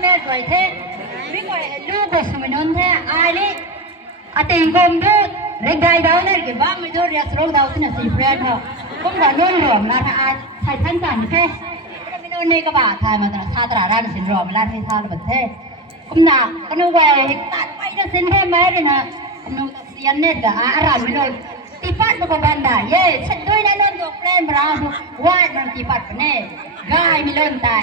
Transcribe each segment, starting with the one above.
mẹ rồi thế biết gọi lưu của sự mình thế ai đi à tiền công đó rồi gai đó này cái bác mới đưa ra số đầu thì là gì friend thôi cũng là luôn rồi là ai thay thân sản thế mình nói này các bạn thay mà ta ta ra mình xin rồi mà là thay sao là vậy thế cũng là cái nó quay tại quay nó xin thêm mấy rồi nè nó xiên nét cả à mình nói tipat nó có ban đà ye set đôi này nó được lên mà quay nó tipat này gai mình lên tại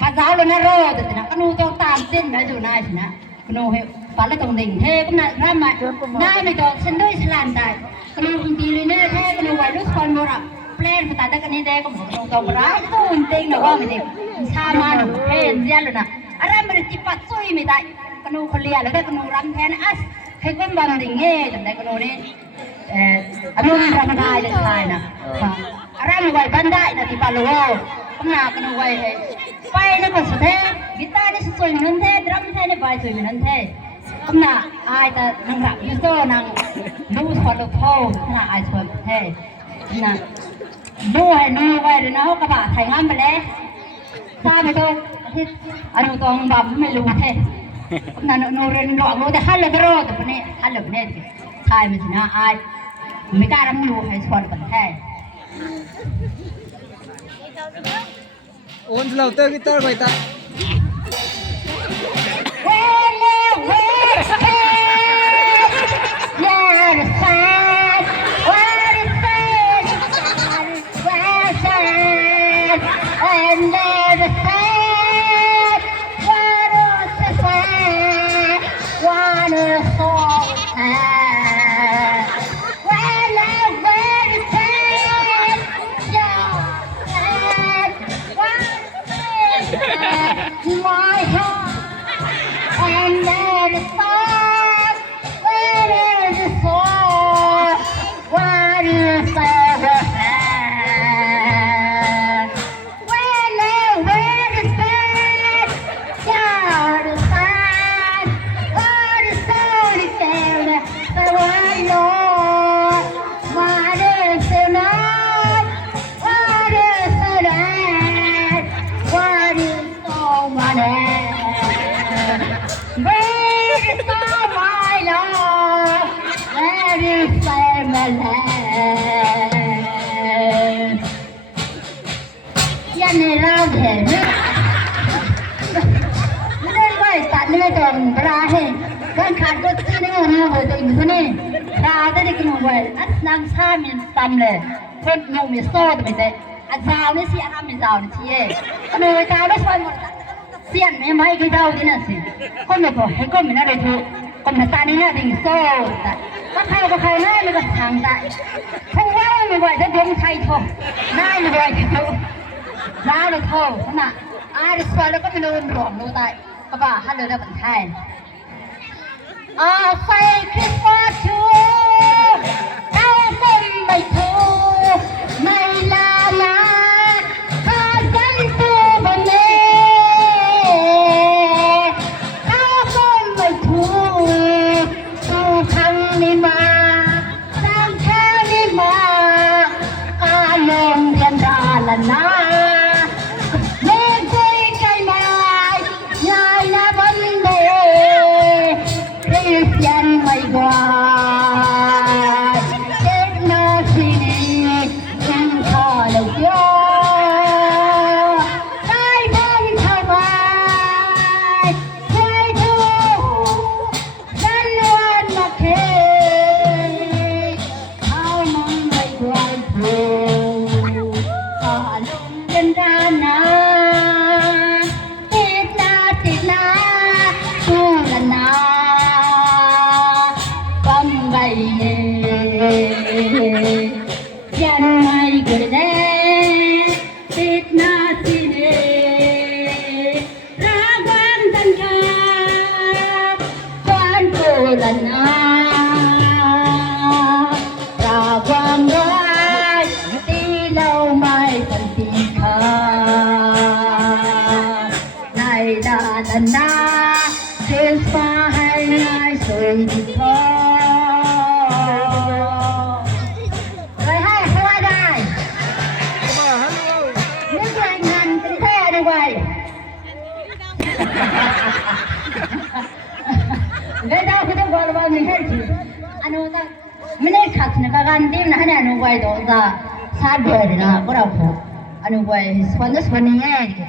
ภาษาเราเนี่ยรอแต่นะก็นูต้องตามเส้นไปอยู่นายสินะก็นูเหปาละตรงดิ่งเทก็น่าร่ำมาได้ไม่ต้องเส้นด้วยสลานได้ก็นูจริงๆเลยเนี่ยเทก็นูไว้รู้คนโมระแปลนภาษาตะกันนี่ได้ก็หมดตรงๆร้ายตู้จริงนะว่าไม่ได้ชามันเทนเรียนเลยนะอะไรมันจิปัดซุยไม่ได้ก็นูคนเรียนแล้วก็นูรำแทนอัสให้คนบางดิ่งเงี้ยแต่ก็นูนี่อารมณ์รำได้เลยทายนะอะไรมันไว้บ้านได้นะที่ปาโลก็น่าก็นูไว้ไปนะก็สุดแท้กีตาร์นี่สวยเหมือนแท้ดรัมแท้เนี่ยไปสวยเหมือนแท้ก็น่าไอ้แต่นางรักยูโซนางดูสควอตโต้น่าไอ้สวยแท้น่ะดูให้ดูไว้เลยนะเขากระบะถ่ายงานไปแล้วทราบไหมตัวที่อนุตองบัมไม่รู้แท้น่ะนูเรียนหลอกรู้แต่ฮัลโหลก็รอแต่ปนี่ฮัลโหลเนี่ยใช่ไหมสินะไอ้ไม่กล้ารำรู้ให้สควอตกันแท้Ons louter gitar baita. My heart and there is fire. Where is the soul? What is the hand? Where is bad? God is sad. What is only fair? The one Lord. What is the night? What is the night? What is Where is all my love? Where is my land? Yan này lao thể nữa. Nên vậy tại nơi đồng ra hết. Con khát có xin nữa nào hồi tình thế này. Ra tới đây cái mùa vậy, ắt nam sa miền tâm lệ. Con nụ miền so thì mình đây. À giàu đấy xí ăn miền giàu đấy chị ấy. Con người ta nó xoay mộtเสียนไม่ไม่กี่เท่าที่นั่นสิคนไม่พอให้คนไม่น่าได้ถูกคนไม่ตานี่น่าดิ่งโซ่แต่ก็เขาหน้าไม่ก็ทางได้เพราะว่าไม่ไหวจะดวงไทยทองหน้าไม่ไหวจะถูกหน้าเลยทองขนาดดิสวาแล้วก็ไม่โดนหลวมดูตายก็บ้าฮัลโหลได้บันไทยไฟคริสต์มาสชูเอาต้นใบทูไม่ลานาข้าจันตูบนเนมาสร้างแค่นี้มาอาลงกันดาละนะเมื่อคุยใจมาใหญ่ละบันเดคริสเตียนไม่กว่าเด็กนาซีนี่ยังขอเลยโยได้บ้านเท่าไหร่ใครดูฉันวันมาเคกันดานาติดนาสู้ละนาฟังใบเย่ยังไม่กระเดติดนาสิเดรักวันตันกาวันโกละนารักวันรักตีเราไม่ตันตีในดานนาเทฟ้าให้ง่ายสวยดีพอเลยให้ได้นึกแรงงานเป็นแท้ด้วย 왜 나 그냥 걸어보면 해지 아노다 맨날 같은 가간데 나는 아노가이도 다 사별이나 뭐라고 아노가이 스펀더 스펀이야 이렇게